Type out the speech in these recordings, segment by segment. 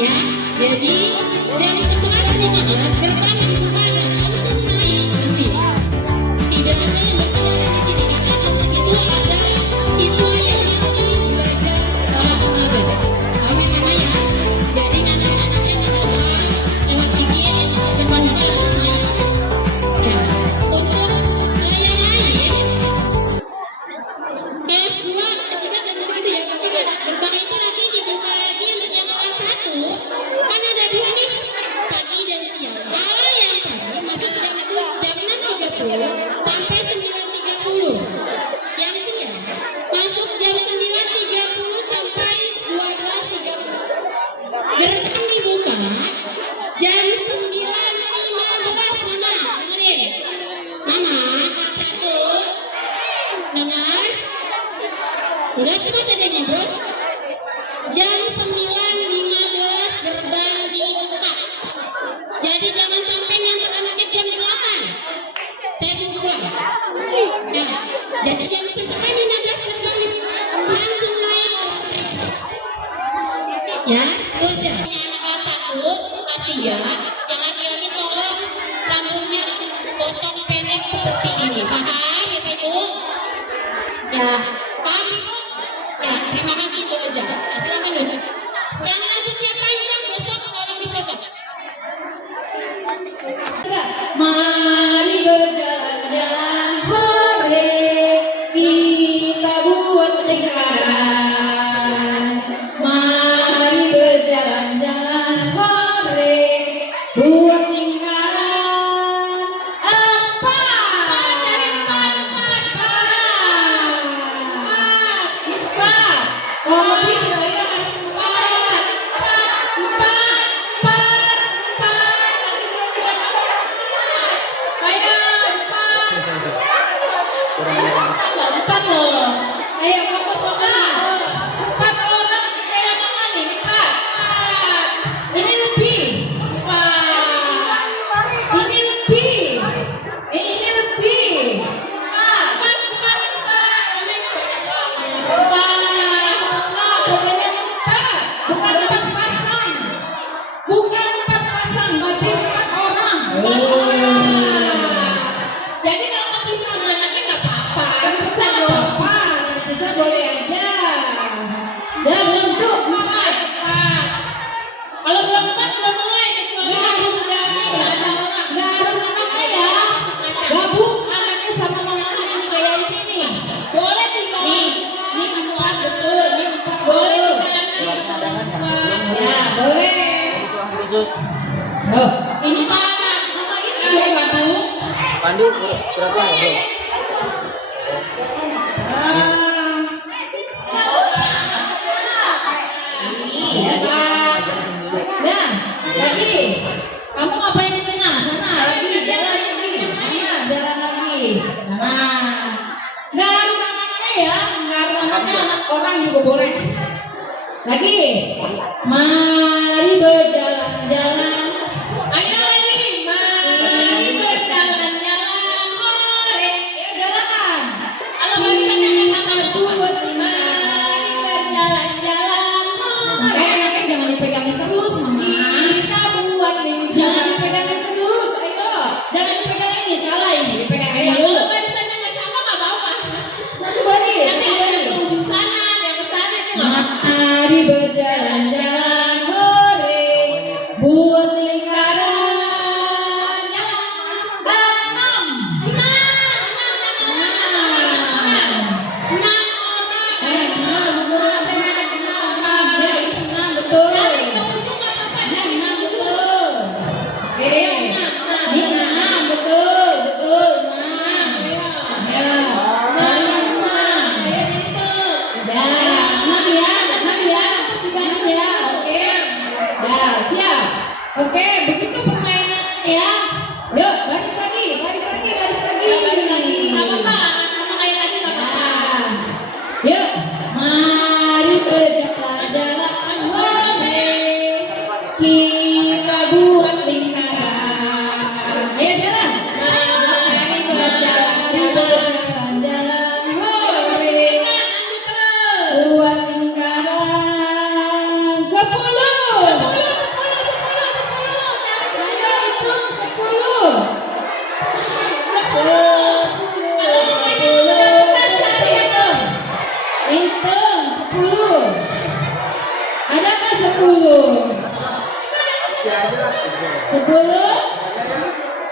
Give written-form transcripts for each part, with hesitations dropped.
ya. Jadi jam 11.15 gerbang dibuka dan langsung naik nanti. Tidak ada yang berkendara di sini karena jam segitu ada siswa yang masih belajar sholat maghrib. Kami mama ya. Jadi anak-anaknya tidak harus lewat dikit depan udah langsung naik. Nah, untuk yang lain kelas 2 kita jam segitu ya, ketika gerbang itu nanti dibuka lagi untuk yang kelas 1 kan ada 2 nih, pagi dan siang. Kalau yang pagi masih sedang itu jam 6.30 sampai 9.30. Yang siang masuk jam 9.30 sampai 12.30. Gerbang dibuka jam 9.15. Mama dengerin, mama kelas 1 dengar. Sudah terus ada yang ngobrol. Jam 9.15 gerbang dibuka. Jadi jangan sampai ngantar anaknya jam 8. Saya tunggu pulang. Nah, jadi jam 9.15 gerbang dibuka. Langsung naik. Ya, udah. Anak kelas 1, kelas 3, yang laki-laki tolong rambutnya potong pendek seperti ini. Paham ya Pak Ibu? Ya, paham Ibu? Ya, terima kasih itu aja. Silakan duduk. Jangan rambutnya panjang, besok tolong dipotong. Mari berjalan-jalan, hore, kita buat lingkaran. Mari berjalan-jalan, hore, buat lingkaran. Empat. Kalau lebih dari harus empat. Ayo empat loh. Ayo kamu sama. 4 orang kayak mama nih, 4. Ini lebih. 4. Ini lebih. Ini lebih. 4. Pokoknya 4. Bukan 4 pasang. Bukan 4 pasang, tapi 4 orang. 4 orang. Jadi kalau bisa anaknya nggak apa-apa. Bisa nggak apa-apa. Bisa boleh aja. Dan belum tuh 4. Kalau belum 4 belum mulai kecuali harus sudah nggak ada orang. Nggak harus anaknya ya. Gabung anaknya sama mamanya ini kayak ini nih. Boleh tinggal. Ini 4 betul. Ini 4 boleh tinggal. Ya boleh. Khusus Oh, ini mana? Mama ini ada gabung. Pandu suratnya ya. Nah, lagi. Kamu ngapain di tengah? Sana lagi, jalan lagi. Iya, jalan lagi. Nah, nggak harus anaknya ya, nggak harus anaknya, anak orang juga boleh. Lagi, mari berjalan-jalan. Ayo lagi, mari berjalan-jalan. Hore, ya jalan. Kalau barisannya sama buat mari berjalan-jalan. Makanya anaknya jangan dipegangin terus, mama. Kita buat jangan dipegangin terus. Ayo, jangan dipegangin ini salah ini. Dipegangin dulu. Kalau barisannya nggak sama nggak apa-apa. Nanti balik. Nanti ada yang ke ujung sana, ada yang ke sana itu. Mari berjalan-jalan, hore, buat lingkaran. Enam. Betul. Oke. Ini 6 betul. Betul. 6. Ya. Dari yang 6. Ayo di situ. Ya, 6 ya. 6 ya. Dibantu ya. Oke. Ya, siap. Oke, begitu permainan ya. Yuk, baris lagi. Baris lagi. Enggak apa-apa. Sama kayak tadi enggak apa-apa. Yuk, mari berjalan-jalan, hore, kita buat lingkaran. Ayo jalan. Mari berjalan-jalan, hore, buat lingkaran. 10. Ada nggak 10? 10?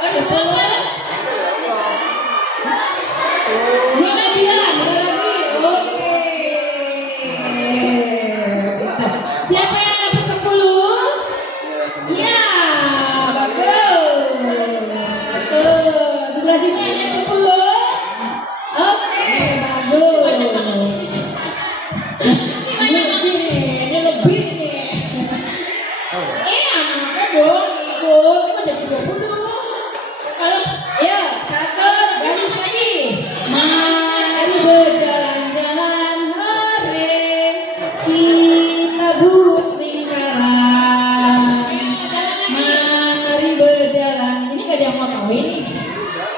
Oh, 10? Dua lagi ya, dua lagi. Oke. Siapa yang dapat 10? Ya, bagus. Betul. Sebelah sini ada 10. Oke, bagus. Ini lebih nih. Anaknya dong ikut. Ini jadi 20. Kalau ya, satu garis lagi. Mari berjalan-jalan, hore, kita buat lingkaran. Mari berjalan. Ini gak ada yang mau tahu ini.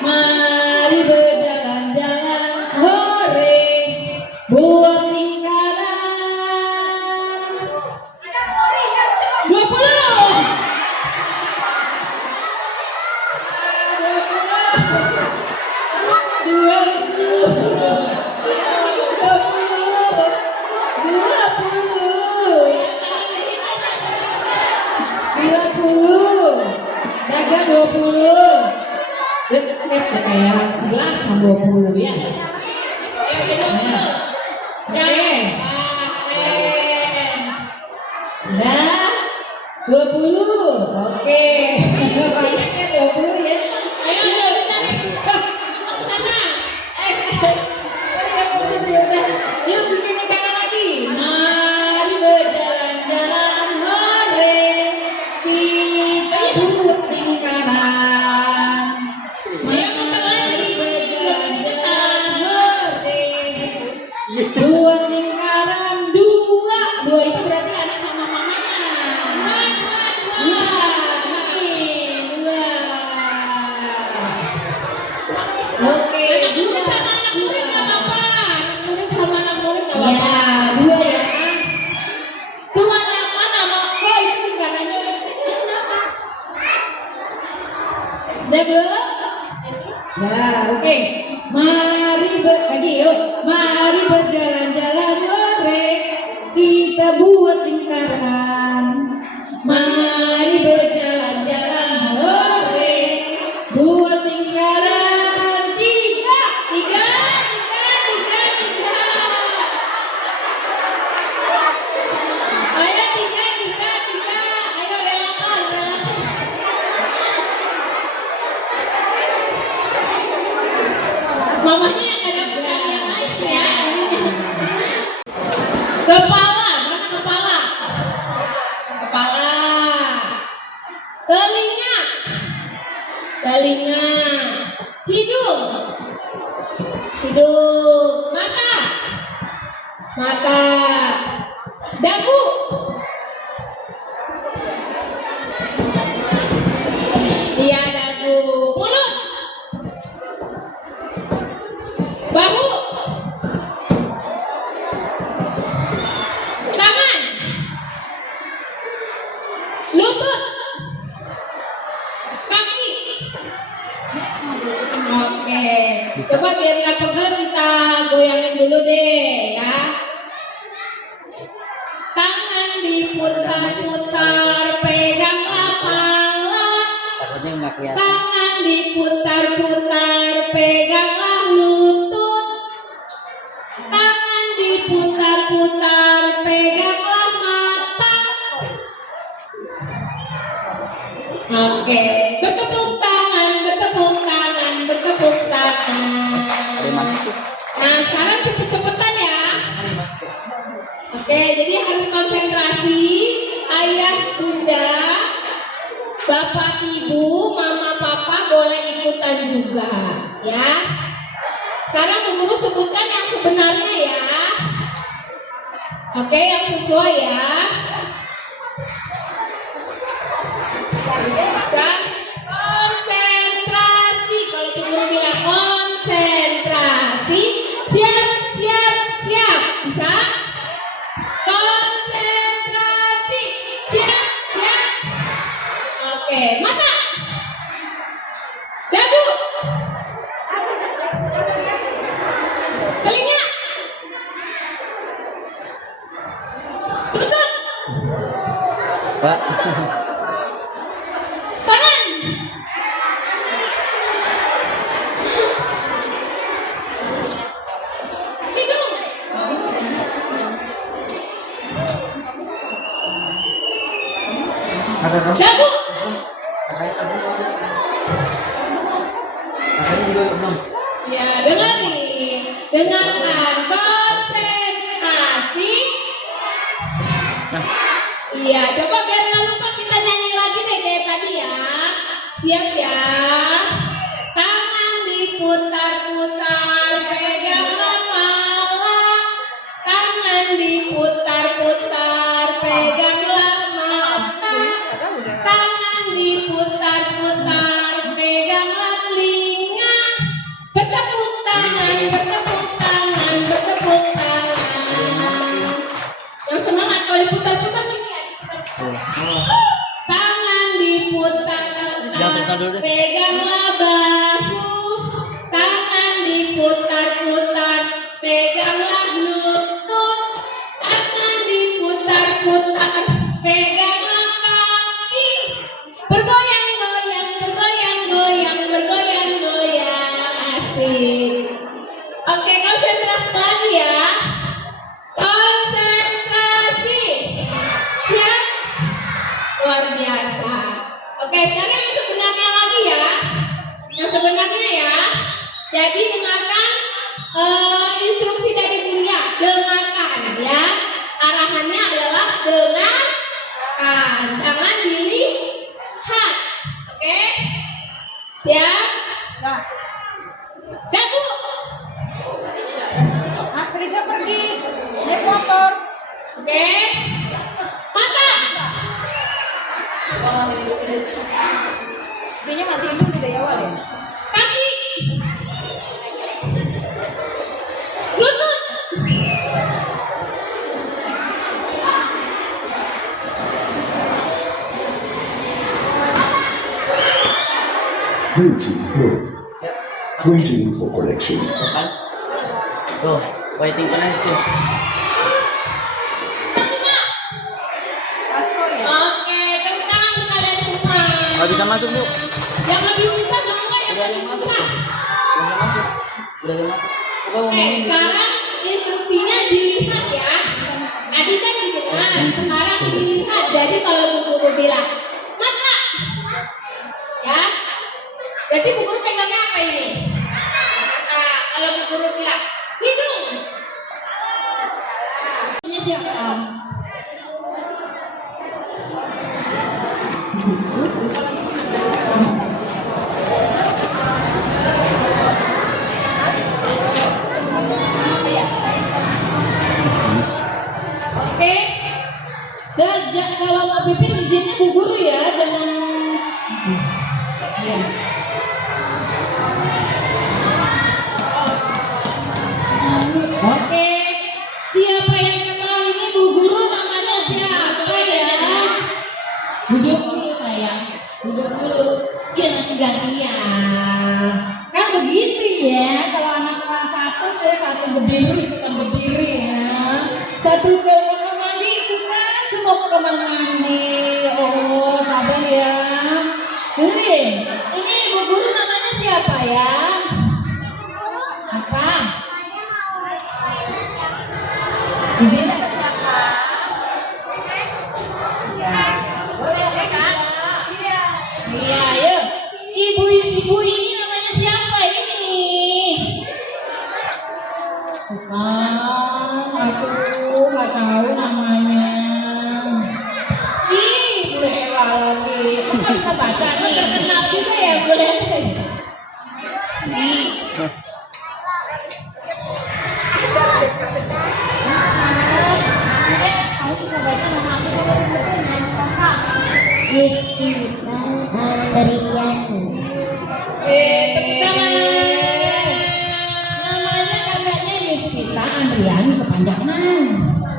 Mari berjalan-jalan, hore, buat lingkaran. 20. 20. Dagang 20. Dekat kayak 11 sama 20 ya. Oke. Udah 20. Oke. Banyaknya 20 ya. Yuk bikin lingkaran lagi. Mari berjalan-jalan, hore, kita buat lingkaran. Mari berjalan-jalan, hore, buat lingkaran. Dua itu berarti anak sama mamanya. Dua. Oke, dua sama anak murid nggak apa-apa. Murid sama anak murid nggak apa-apa. Ya, dua ya. Tuh mana kok itu lingkarannya? Udah belum? Ya, oke. Mari lagi yuk. Mari berjalan-jalan, hore, kita buat lingkaran. Mari berjalan-jalan, hore, buat lingkaran. Tiga. Ayo tiga. Ayo relakan. Mamanya yang ada yang lain ya. Kepala, mana kepala? Kepala. Telinga. Hidung. Mata. Dagu. Iya, dagu. Mulut. Bahu. Tangan. Lutut. Kaki. Oke. Coba biar nggak pegel kita goyangin dulu deh ya. Tangan diputar-putar, peganglah pala. Takutnya nggak kelihatan. Tangan diputar-putar, peganglah lutut. Tangan diputar-putar, peganglah mata. Oke, bertepuk tangan. Nah, sekarang cepet-cepetan ya. Oke, jadi harus konsentrasi. Ayah, bunda, bapak, ibu, mama, papa boleh ikutan juga, ya. Sekarang Bu Guru sebutkan yang sebenarnya ya. Oke, yang sesuai ya. Dan konsentrasi. Kalau Bu Guru bilang konsentrasi, siap. Bisa? Konsentrasi, siap. Oke, mata, dagu, telinga, lutut, Pak. Tangan. Hidung. Ada dong. Dagu. Akhirnya juga belum. Ya, dengar nih. Dengarkan konsentrasi. Iya, coba biar nggak lupa kita nyanyi lagi deh kayak tadi ya. Siap ya. Tangan diputar-putar, peganglah kepala. Tangan diputar-putar, peganglah mata. Tangan diputar-putar, peganglah telinga. Bertepuk tangan, bertepuk tangan, bertepuk tangan. Yang semangat kalau diputar-putar sini ya. Tangan diputar-putar, peganglah bahu. Tangan diputar-putar, peganglah lutut. Tangan diputar-putar, peganglah kaki. Bergoyang-goyang, bergoyang-goyang, bergoyang-goyang. Asik. Oke, konsentrasi lagi ya. Konsentrasi. Siap? Luar biasa. Oke, sekarang yang sebenarnya lagi ya. Yang sebenarnya ya. Jadi dengarkan instruksi dari Bulia. Dengarkan ya. Arahannya adalah dengarkan. Jangan dilihat. Oke? Siap? Dagu. Mas Trisha pergi naik motor. Oke. Mata. Kayaknya matiin dulu dari awal ya. Kaki. Lutut. Bluetooth mode. Waiting for connection. Kan? Tuh, waiting connection. Pasko ya. Oke, tepuk tangan untuk kalian semua. Nggak bisa masuk, Bu. Yang lebih susah mau nggak yang Udah lebih yang masuk. susah? Udah masuk. Udah yang masuk. Coba Oke, ngomongin. sekarang instruksinya dilihat ya. Tadi kan didengar, sekarang dilihat. Jadi kalau Bu Guru bilang mata, ya. Berarti Bu Guru pegangnya apa ini? Mata. Kalau Bu Guru bilang hidung, ini siapa? Oke. Dan kalau mau pipis izinnya Bu Guru ya, jangan. Ya. Oke. Siapa yang kenal ini Bu Guru namanya siapa ya? Duduk dulu sayang. Duduk dulu. Jangan gantian. Kan begitu ya. Kalau anak kelas 1 dia satu berdiri ikutan berdiri ya. Satu ke kamar mandi ikutan semua ke kamar mandi. Oh sabar ya. Dengerin. Ini Bu Guru namanya siapa ya? Apa? Izinnya ke siapa? Ya. Boleh ya Kak? Iya. Iya, yuk. Ibu ini namanya siapa ini? Bukan, aku nggak tahu namanya. Ih, Bu Hela lagi. Nggak bisa baca nih. Terkenal juga ya Bu Hela. Nih. Kamu bisa baca nama aku juga sebetulnya kakak. Yustina Andriani. Tepuk tangan. Namanya kakaknya Yustina Andriani kepanjangan.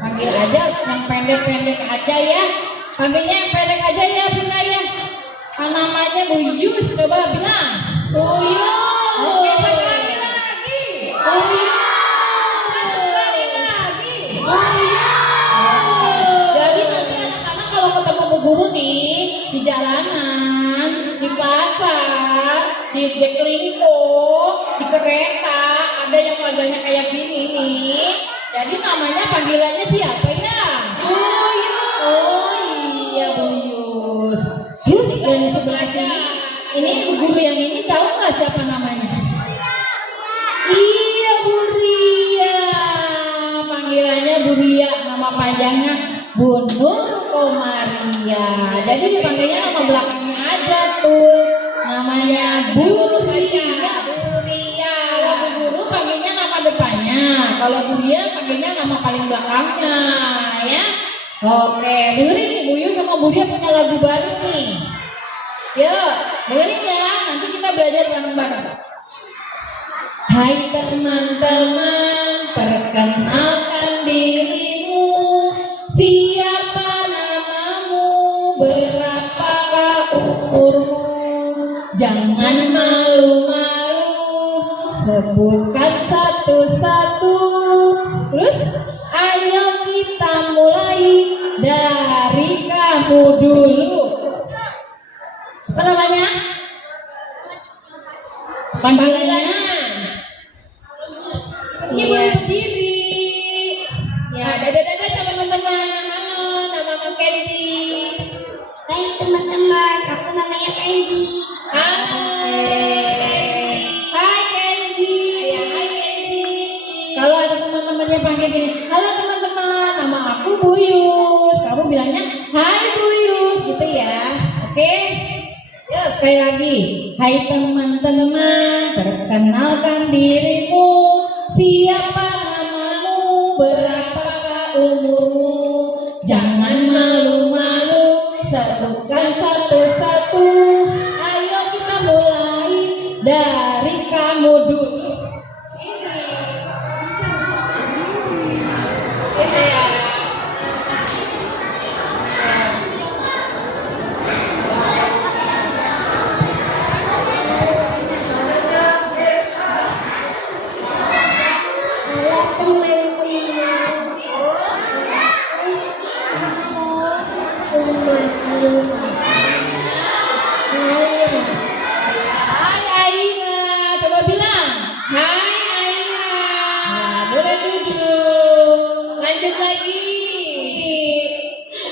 Panggil aja yang pendek-pendek aja ya. Panggilnya yang pendek aja ya Bunda ya. Namanya Bu Yus, coba bilang. Bu Yus. Oke, sekali lagi. Bu Yus. Sekali lagi. Bu Yus. Jadi nanti anak-anak kalau ketemu Bu guru nih di jalanan, di pasar, di Jaklingko, di kereta, ada yang wajahnya kayak gini nih. Jadi namanya panggilannya siapa ya? Buyus. Oh iya Buyus. Yus dari sebelah sini. Ini guru yang ini tahu nggak siapa namanya? Iya Bu Ria. Panggilannya Bu Ria. Nama panjangnya Bu Nur Komaria. Jadi dipanggilnya nama belakangnya aja tuh. Namanya Bu Ria. Bu Ria. Kalau Bu Guru panggilnya nama depannya. Kalau Bu Ria panggilnya nama paling belakangnya, ya. Oke, dengerin nih Bu Yu sama Bu Ria punya lagu baru nih. Yuk, dengerin ya. Nanti kita belajar bareng-bareng. Hai teman-teman, perkenalkan dirimu. Siapa namamu? Berapakah umurmu? Jangan malu-malu, sebutkan satu-satu. Terus, ayo kita mulai dari kamu dulu. Apa namanya? Panggilannya? Ini boleh berdiri. Ya, dadah-dadah sama teman-teman. Halo, nama aku Kenzi. Baik teman-teman, aku namanya Kenji. Halo, Kenzi. Hai Kenzi. Ya, hai Kenzi. Kalau ada teman-temannya panggil gini, halo teman-teman, nama aku Buyus. Kamu bilangnya, hai Buyus, gitu ya. Oke? Yuk, sekali lagi. Hai teman-teman, perkenalkan dirimu. Siapa namamu? Berapakah umurmu? Jangan malu-malu, sebutkan satu-satu. Ayo kita mulai dari kamu dulu. Oke saya. Hai Aira, coba bilang. Hai Aira. Nah, boleh duduk. Lanjut lagi.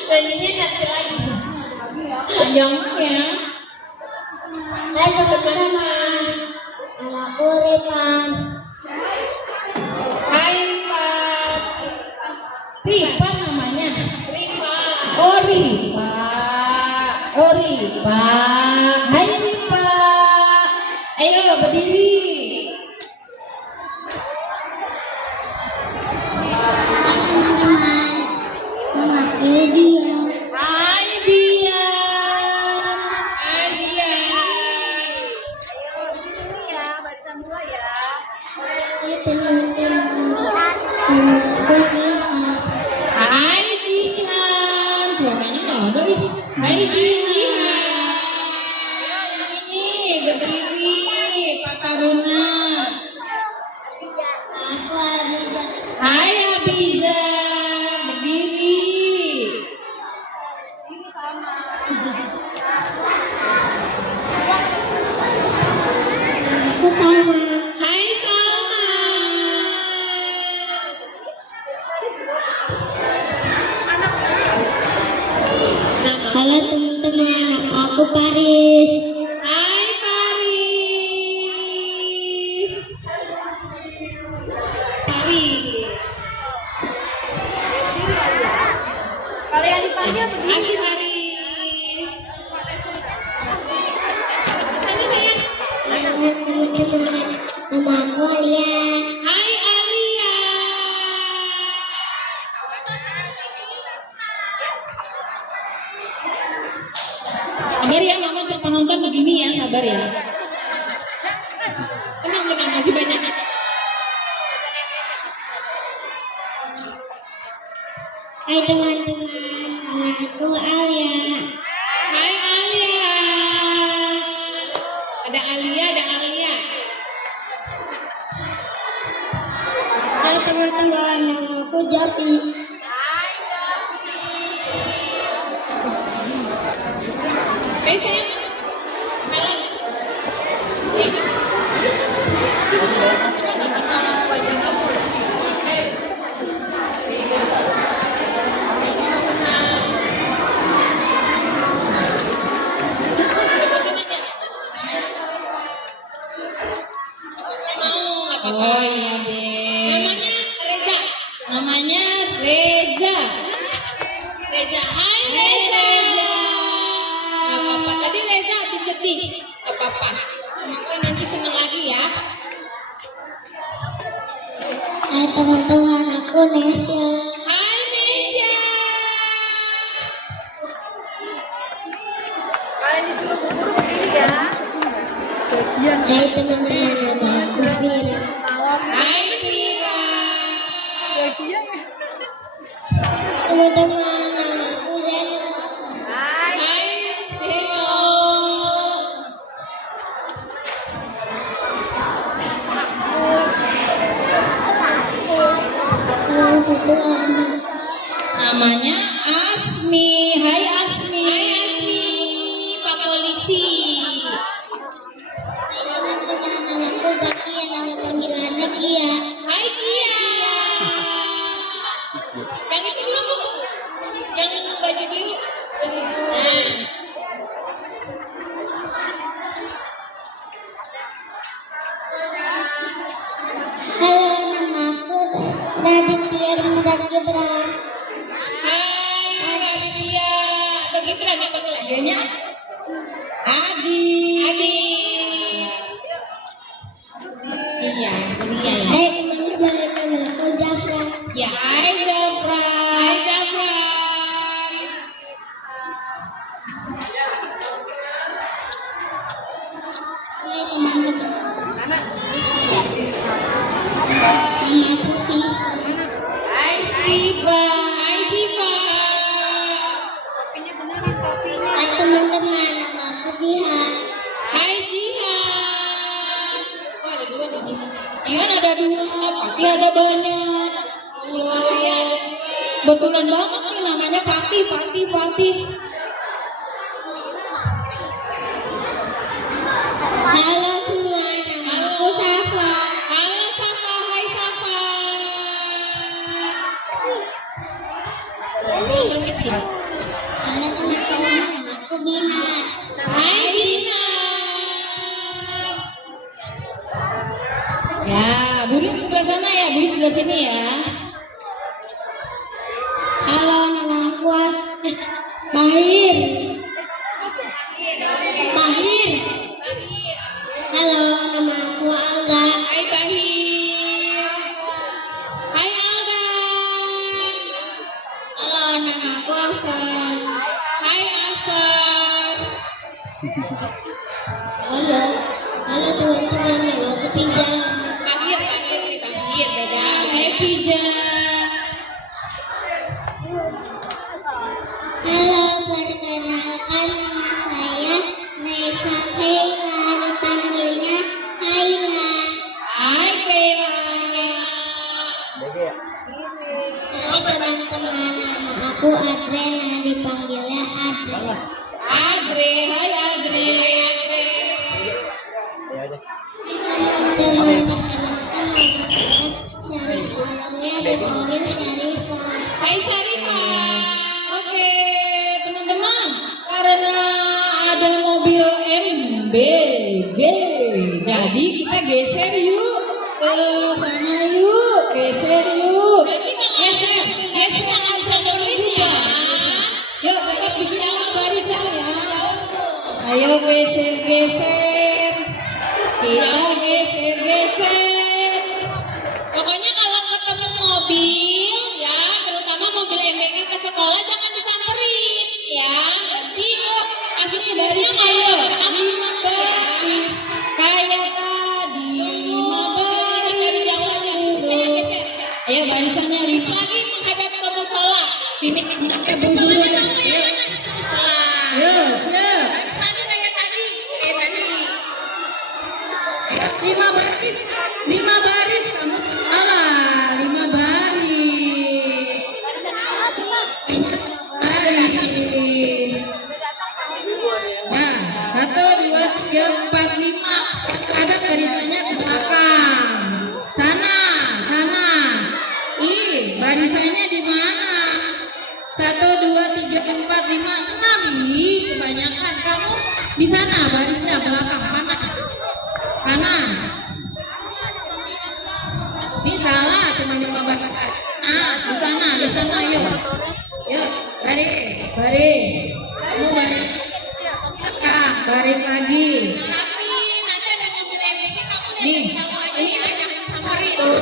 Lanjutnya nanti lagi. Panjang ya. Hai teman-teman, nama aku Rifan. Hai Rifa. Rifa namanya. Rifa. Oh Rifa. Oh Rifa. Hai Rifa. Ayo berdiri. Hai teman-teman, nama aku Dia. Hai Dia. Hai Dia. Hai teman-teman, nama aku Dia. Hai Jihan. Suaranya nggak ada nih. Hai Jihan. Ini berdiri Pak Taruna. Aku Abiza. Hai Abiza. Berdiri. Aku Salma. Hai Salma. Halo teman-teman, aku Paris. Hai Paris. Paris. Kalian dipanggil begini. Kasih Paris. Kesana sayang. Halo teman-teman, nama aku Alia. Hai Alia. Sabar ya mama untuk penonton begini ya, sabar ya. Tenang masih banyak. Hai teman-teman, nama aku Alia. Hai Alia. Ada Alia, ada Alia. Hai teman-teman, nama aku Japi. Ayo sayang. Malam. Nih. Oh iya deh. Namanya Reza. Namanya Reza. Reza. Hai Reza. Gak apa-apa. Tadi Reza habis sedih. Gak apa-apa. Oke, nanti seneng lagi ya. Hai teman-teman, aku Nesya. Hai Nesya. Kalian disuruh buru berdiri ya. Hai teman-teman, nama aku Vira. Hai Vira. Teman-teman, nama aku Zena. Hai Zeno. Nama aku Ahmad. Namanya Asmi. Hai Asmi. Hai Asmi. Pak Polisi. Hai teman-teman, nama aku Zakia. Nama panggilannya Kia. Hai Kia. Yang itu belum Bu? Yang baju biru. Yang itu. Halo, nama aku Raditya Murat Gibran. Hai Raditya. Atau Gibran apa panggilannya? Adi. Adi. Iya, Adi ya. Hai teman-teman, nama aku Zafran. Ya, hai Zafra. Hai Zafran. Hai teman-teman. Nama aku Siva. Hai Siva. Hai Siva. Hai teman-teman, nama aku Jihan. Hai Jihan. Oh ada dua nih Jihan. Jihan ada 2, Fatih ada banyak. Allah ya. Betulan banget nih namanya Fatih. Halo semua, nama aku Safa. Halo Safa. Hai Safa. Belum kecil. Halo teman-teman, nama aku Bina. Hai Bina. Ya, Budi sebelah sana ya, Budi sebelah sini ya. Halo, nama aku Tahir. Halo, nama aku Alga. Hai Bahir. Hai Alga. Halo, nama aku Afan. Hai Asfar. Halo, teman-teman, nama aku Pijam. Bahir beda. Hai Pija. Halo, perkenalkan nama saya Naifa Heila, dipanggilnya Haila. Hai Kayla. Hai teman-teman, nama aku Adrena, dipanggilnya Adre. Adre, hai Adre. Teman-teman, perkenalkan nama saya Syarif Alamnya, dipanggil Syarifah. Hai Syarifah. Oke, teman-teman, karena ada mobil MBG, jadi kita geser yuk ke sana yuk, geser yuk. Nanti jangan samperin ya. Yuk kita bikin anak barisan ya. Ayo geser, kita geser. Pokoknya kalau ketemu mobil ya, terutama mobil MBG ke sekolah jangan disamperin ya. Nanti kasih barisnya ngayal. Lima baris kayak tadi, 5 baris Dari jauh aja. Saya geser. Ayo barisannya lima. Lagi menghadap ke musola. Sini Ke musolanya kamu ya. Musola. Yo, siap. Barisannya kayak tadi. Tadi. 5 baris kamu salah. 5 baris. Baris. Nah, 1, 2, 3, 4, 5, 6. Ih, kebanyakan. Kamu di sana barisnya belakang panas. Panas. Ini salah cuma 15 kali. Ah, di sana yuk. Yuk, baris. Kamu baris. Baris lagi. Nih, ini pegangan samari tuh.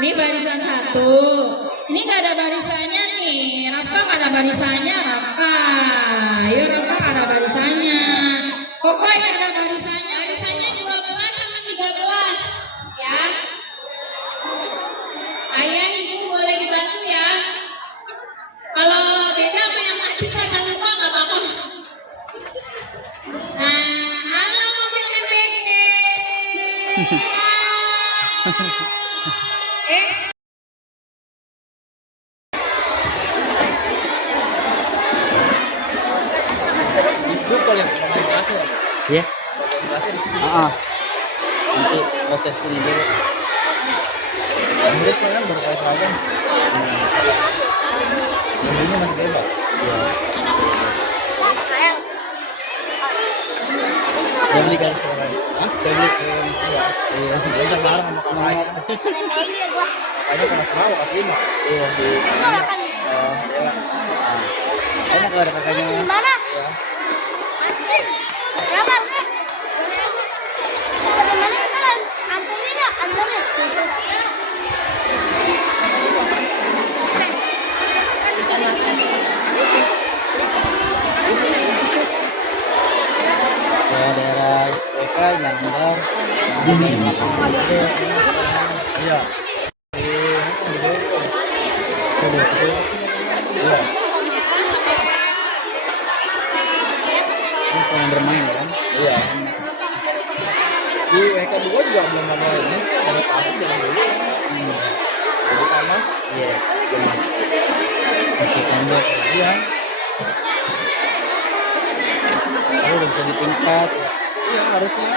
Ini barisan 1. Ini nggak ada barisannya nih. Rafa nggak ada barisannya, Rafa. Ayo Rafa nggak ada barisannya. Pokoknya nggak ada barisannya. Barisannya 12 sama 13. Ya. Ayah ibu boleh dibantu ya. Kalau beda sama yang kita nggak lupa nggak apa-apa. Nah, halo mobil MBG. Itu paling pemain kelasnya. Iya. Pemain kelasnya. Nanti proses ini dulu. Murid kan baru kayak seragam. Yang ini masih bebas. Iya. Beli kan sekarang. Hah? Beli. Iya. Udah marah sama kamu aja. Kayaknya kena semua kelas 5. Iya. Dewa. Kamu kalau ada kakaknya. Mana? Iya. Berapa? Bagaimana kita anterin ya? Anterin. Daerah PK Nyandar. Iya. Iya. Ini pengen bermain kan? Iya. Di WK 2 juga belum ada ini, ada pasir dari dulu. Jadi panas. Iya. Masih tembok. Iya. Udah bisa ditingkat. Iya harusnya.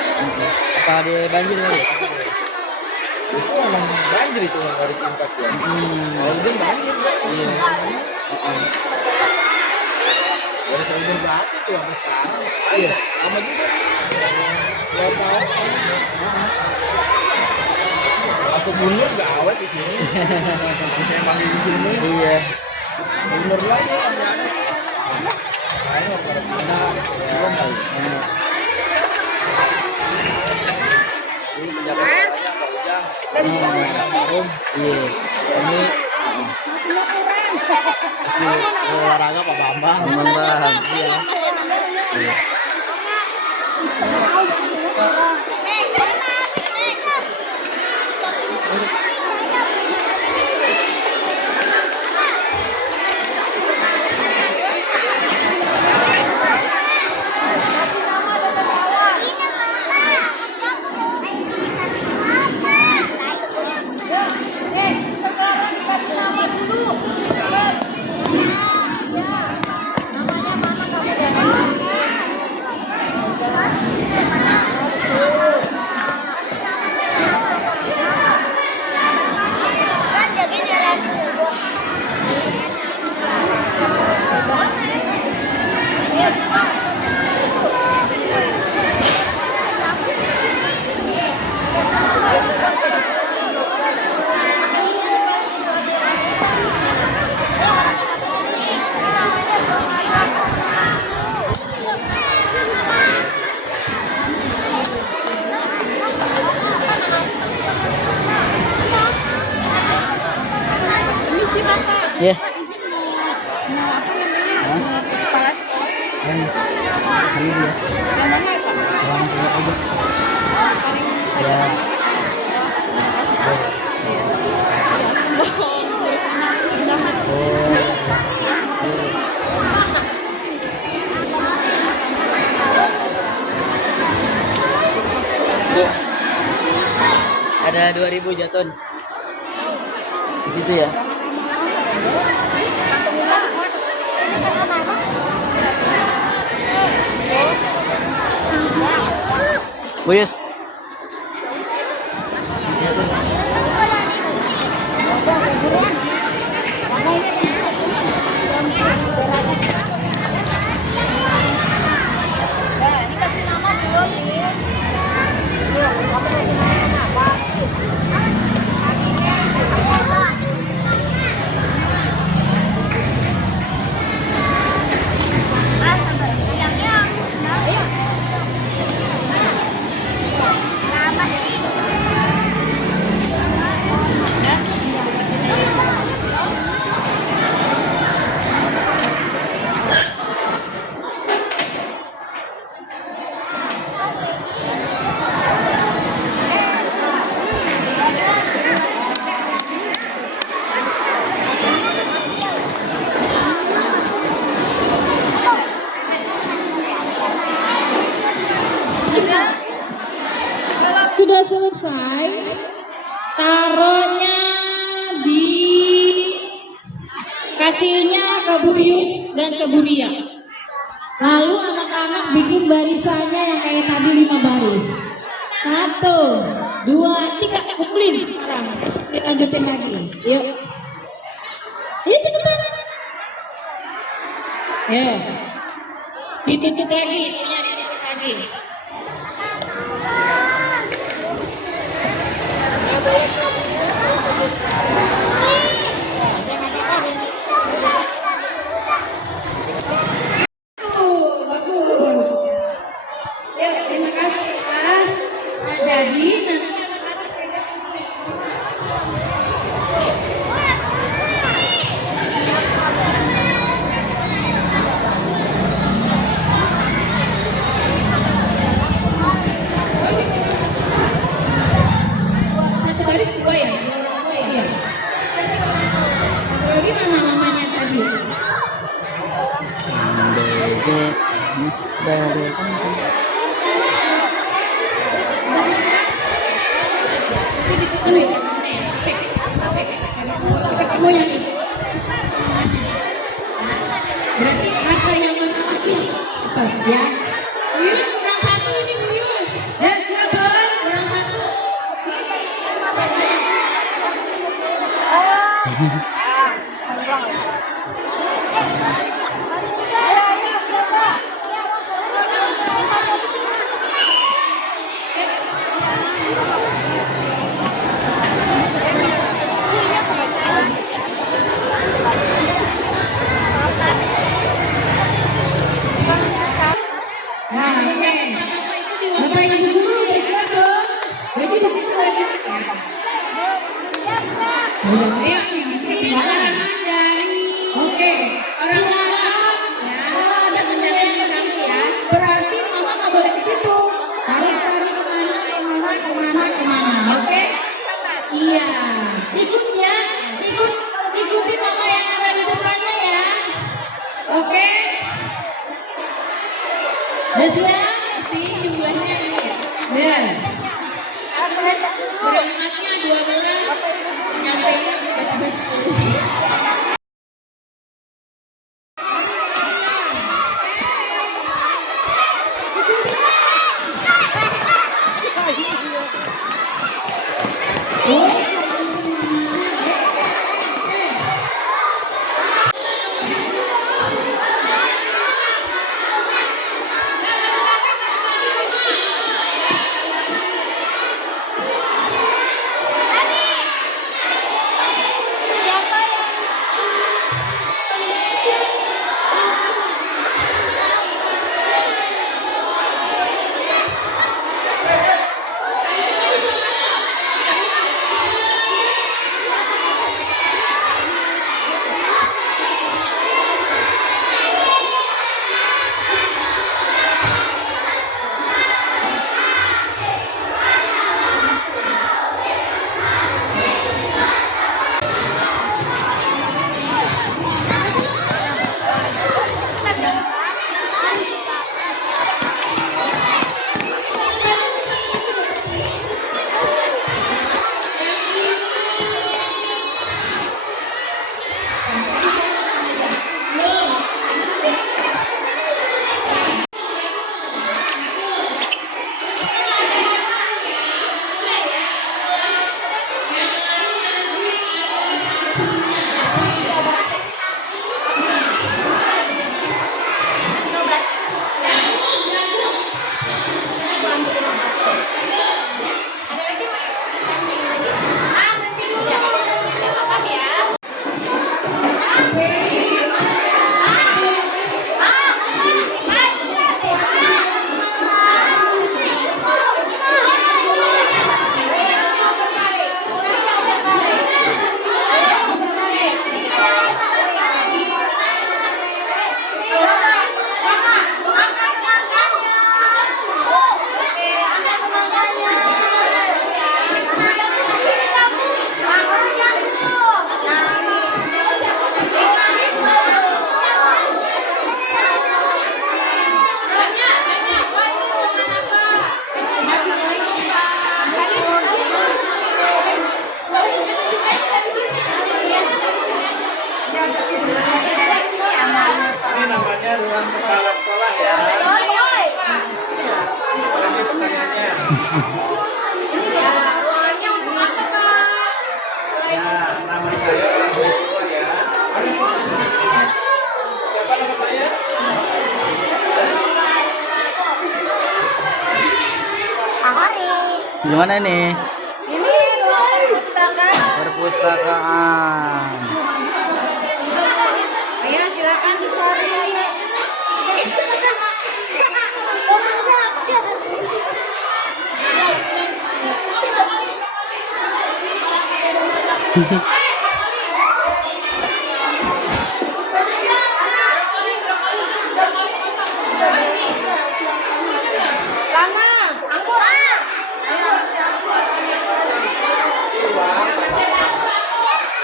Apa ada banjir ya? Justru emang banjir itu yang dari tingkat ya. Kalau itu banjir kan? Iya. Dari sebelum berarti tuh sampai sekarang. Iya. Lama juga. 2 tahun. Masuk Bunur gak awet di sini. Saya panggil di sini. Iya. Bunur lah sih masih ada. Kayaknya pada pindah Silom kali. Ini penjaga sekolahnya Pak Ujang. Harum. Iya. Ini olahraga Pak Bambang. Iya. Iya. Ya. Ada 2000 Jatun di situ ya. Buyus. selesai, taruhnya di kasihnya ke Bu Yus dan ke Bu Ria. Lalu anak-anak bikin barisannya yang kayak tadi 5 baris. 1, 2, 3, pukulin sekarang. Lanjutin lagi. Yuk. Yuk cepetan. Yuk. Ditutup lagi, itunya ditutup lagi. Bagus. Ya, terima kasih Pak. Nah, jadi nanti anak-anak pegang. Satu baris 2 ya? 2 ya? Iya. Lagi mana mamanya tadi? Nanti ditutup ya? Kamu yang itu. Berarti apa yang mana lagi? Cepat ya. Buyus, kurang 1 ini Buyus. Dan siapa? Kurang 1. Nah, oke. Bapak itu di Bapak Ibu guru bersiap dong. Jadi di situ lagi. Ayo, bikin arahan dari Oke. orang tua. Ya, ada pendamping kamu ya. Berarti mama nggak boleh ke situ. Harus cari kemana. Oke? Iya. Ikut ya. Ikuti mama yang ada di depannya ya. Oke? Udah siap? Pasti jumlahnya ini ya. Ya. Berangkatnya 12, nyampe tiba-tiba 10. Siapa dengan kepala sekolah ya. Selanjutnya pertanyaannya. Ruangannya untuk apa, Pak? Ya, nama saya orang tua ya. Siapa nama saya? Gimana nih? Ini ruang pustaka. Perpustakaan. Ayo silakan dicari. Lana, anggur.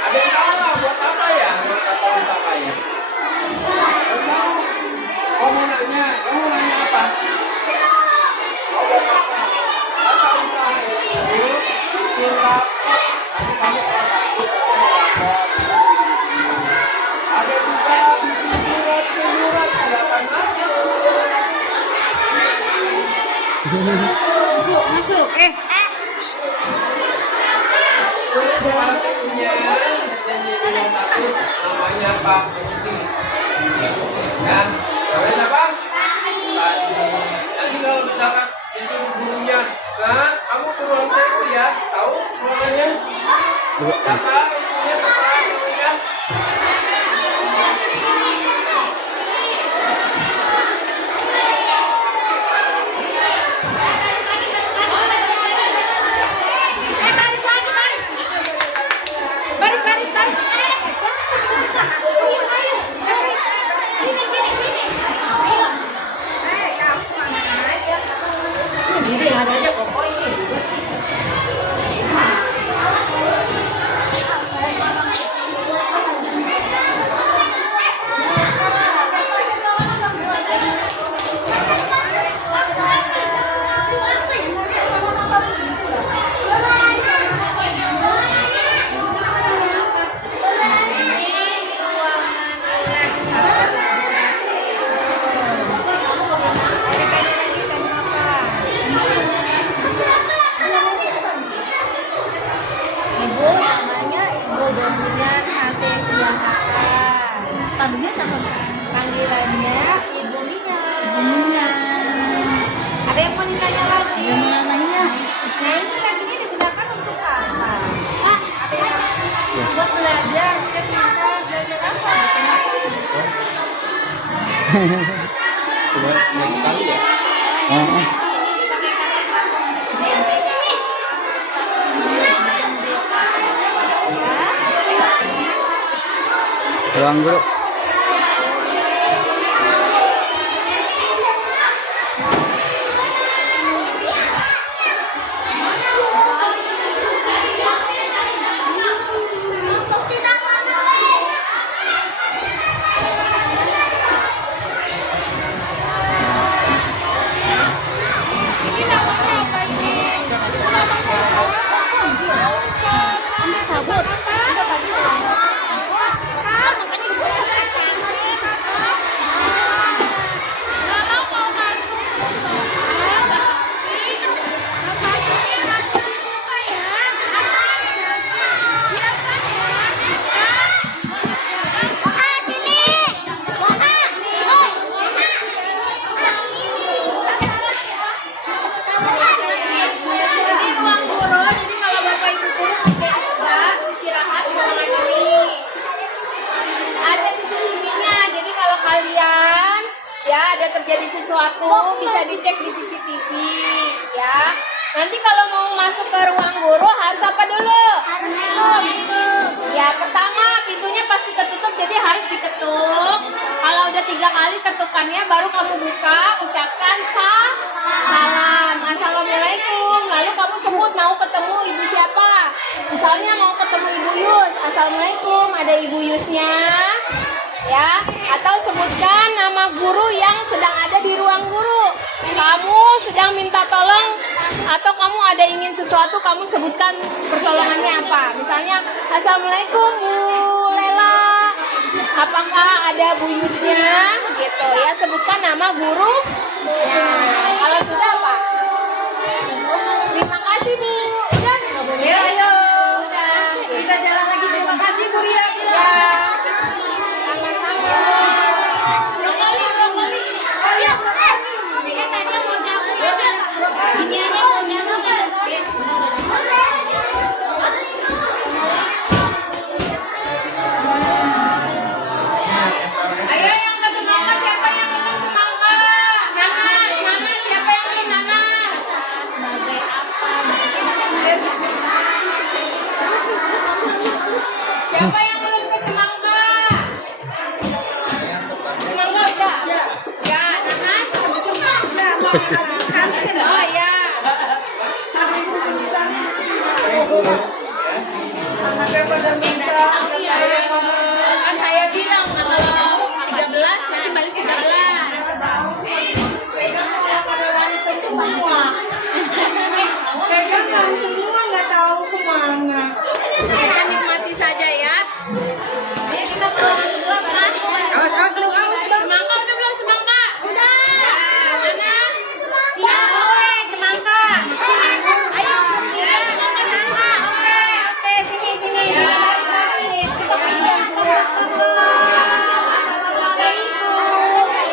Ada yang tahu nggak buat apa ya? Buat kata usaha ya? Kamu nanya apa? Kata usaha itu kita kamu ada juga murat silakan masuk. Masuk. Kepala punya SDN 1 namanya Pak Suci. Ya, namanya siapa? Nanti kalau misalkan disuruh gurunya, nah kamu ke ruang tamu ya, tahu ruangannya? Siapa ibunya kepala namanya? Ini ada aja pokok ini. Ibu namanya Ibu Dominan Hati Silakan. Panggilnya sama panggilannya Ibu Mina. Ada yang mau ditanya lagi? Yang mau nanya? Nah ini lagunya digunakan untuk apa? Ada yang buat belajar? Kita bisa belajar apa? Udah sekali ya? Ruang guru. Jadi ruang guru, jadi kalau Bapak Ibu guru bisa istirahat di ruangan ini. Ada CCTV-nya, jadi kalau kalian ya ada terjadi sesuatu bisa dicek di CCTV ya. Nanti kalau mau masuk ke ruang guru harus apa dulu? Ya pertama pintunya pasti ketutup, jadi harus diketuk. Kalau udah 3 kali ketukannya baru kamu buka, ucapkan salam, assalamualaikum. Lalu kamu sebut mau ketemu ibu siapa. Misalnya mau ketemu ibu Yus, assalamualaikum, ada ibu Yusnya. Ya, atau sebutkan nama guru yang sedang ada di ruang guru. Kamu sedang minta tolong atau kamu ada ingin sesuatu, kamu sebutkan pertolongannya apa. Misalnya, assalamualaikum Bu Lela. Apakah ada Bu Yusnya? gitu ya. Sebutkan nama guru. Ya, kalau sudah apa? Terima kasih Bu. Udah? Ya, ayo. Udah. Kita jalan lagi. Terima kasih Bu Ria. Ya. Sama-sama. Brokoli, brokoli. Ayo, ini tadi mau cabut. Ini ada mau Ayo yang ke semangka, siapa yang minum semangka? Nanas, nanas, siapa yang minum nanas? Siapa yang belum ke semangka? Semangka udah? Ya, nanas? Oh ya. Kan saya bilang kalau 13 nanti balik 13. Pegangan semua nggak tahu kemana. Kita nikmati saja ya. Awas dong, awas dong. Semangka udah belum semangka? Udah. Nanas? Ya, oke, semangka. Ayo, ya, semangka. Oke, sini. Ya. Kita pergi.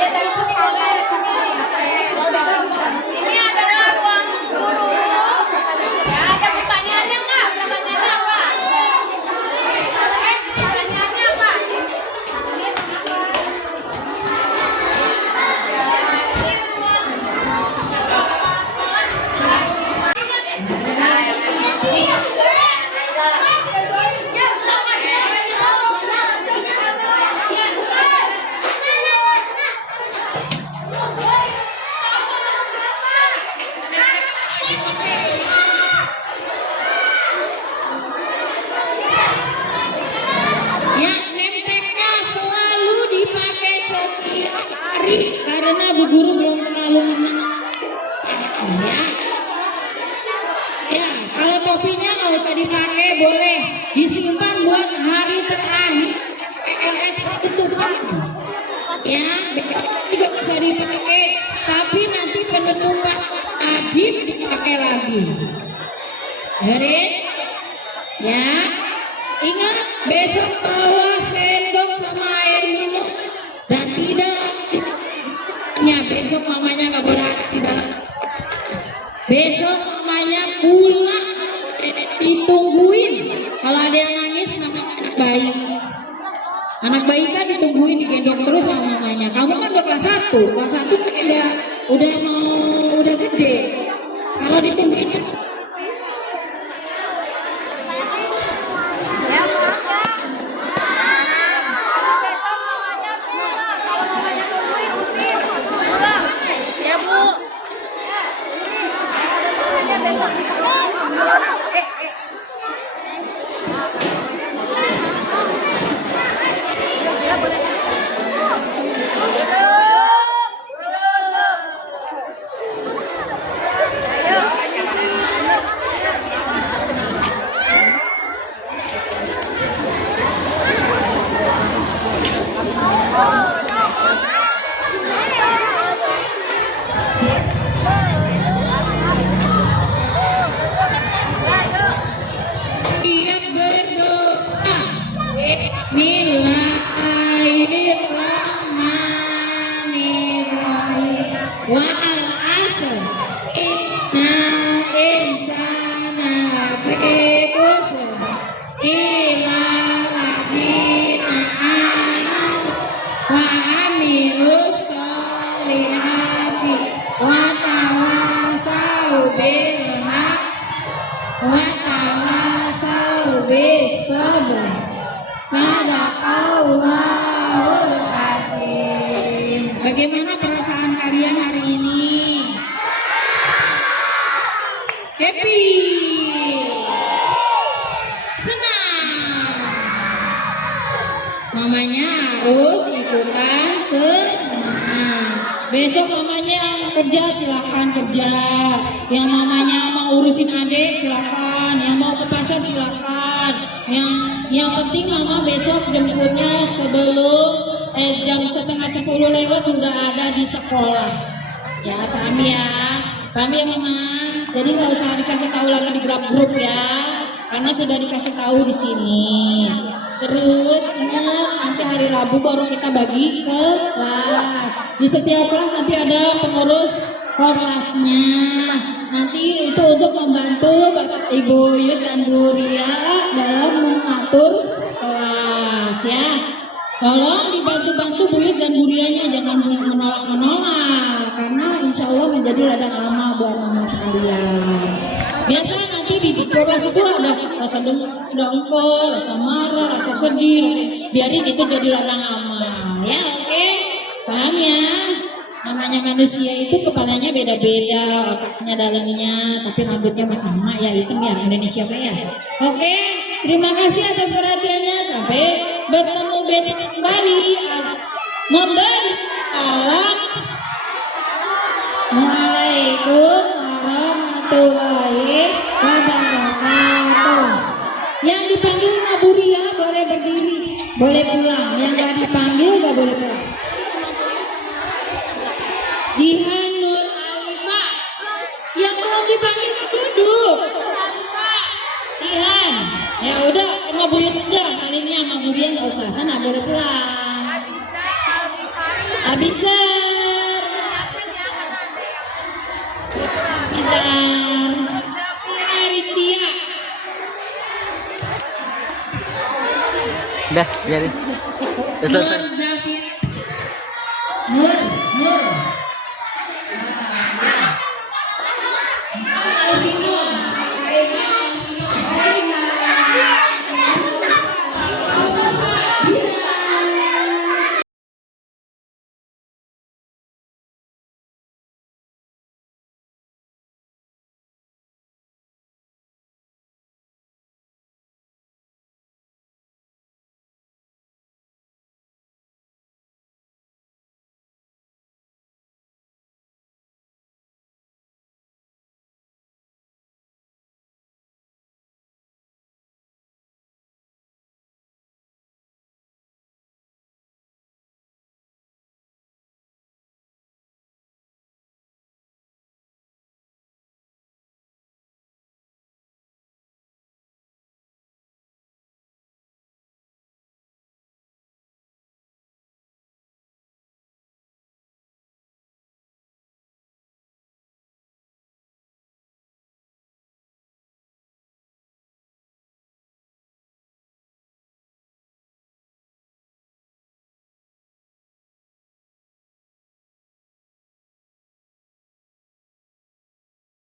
Ya dari sini boleh sini. Ini adalah ruang guru. Ya ada pertanyaannya nggak? Pertanyaannya apa? Pertanyaannya apa? Ya, nem TK selalu dipakai setiap hari karena Bu Guru belum terlalu menang. Ya. Ya, kalau topinya nggak usah dipakai, boleh disimpan buat hari terakhir PNS penutupan. Ya, juga bisa dipakai, tapi nanti penutupan wajib dipakai lagi. Dengerin? Ya. Ingat, besok bawa sendok sama air minum dan tidak besok mamanya nggak boleh ada. Besok mamanya pulang ditungguin. Kalau ada yang nangis namanya anak bayi. Anak bayi kan ditungguin digendong terus sama mamanya. Kamu kan udah kelas 1. Kelas 1 kan udah gede. Kalau ditungguin kan Ya Bu. Siap berdoa. Bismillahirrahmanirrahim. Wa al asr inna insana lafi khusr illa ladina amanu wa amilus solihati wa tawasau bil haq wa tawasau bis sabr. Sadaqallahul azim. Bagaimana perasaan kalian hari ini? Happy? Senang? Mamanya harus ikutan senang. Besok mamanya kerja silahkan kerja. Yang mamanya mau urusin adik silahkan. Yang mau ke pasar silahkan. Yang penting mama besok jemputnya sebelum jam setengah 10 lewat sudah ada di sekolah. Ya, paham ya? Paham ya Mama? Jadi nggak usah dikasih tahu lagi di grup ya, karena sudah dikasih tahu di sini. Terus nanti hari Rabu baru kita bagi ke kelas. Di setiap kelas nanti ada pengurus kelasnya. Nanti itu untuk membantu Bapak Ibu Yus dan Bu Ria dalam mengatur kelas ya. Tolong dibantu-bantu Bu Yus dan Bu Rianya, jangan menolak-menolak, karena insya Allah menjadi ladang amal buat mama sekalian. Biasa nanti di kelas itu ada rasa dengkul, rasa marah, rasa sedih, biarin itu jadi ladang amal ya, oke? Paham ya? Namanya manusia itu kepalanya beda-beda, otaknya dalamnya, tapi rambutnya masih sama ya, itu ya Indonesia ya. Oke, terima kasih atas perhatiannya, sampai bertemu besok kembali. Memberi alam. Waalaikumsalam warahmatullahi wabarakatuh. Yang dipanggil Ibu Ria boleh berdiri, boleh pulang. Yang nggak dipanggil nggak boleh pulang. Jihan Nur Alifah. Yang belum dipanggil duduk. Jihan. Ya udah, sama Bu Yus udah. Kali ini sama Bu Ria nggak usah. Sana boleh pulang. Abizar. Aristia. Udah, biarin. Udah selesai. Nur.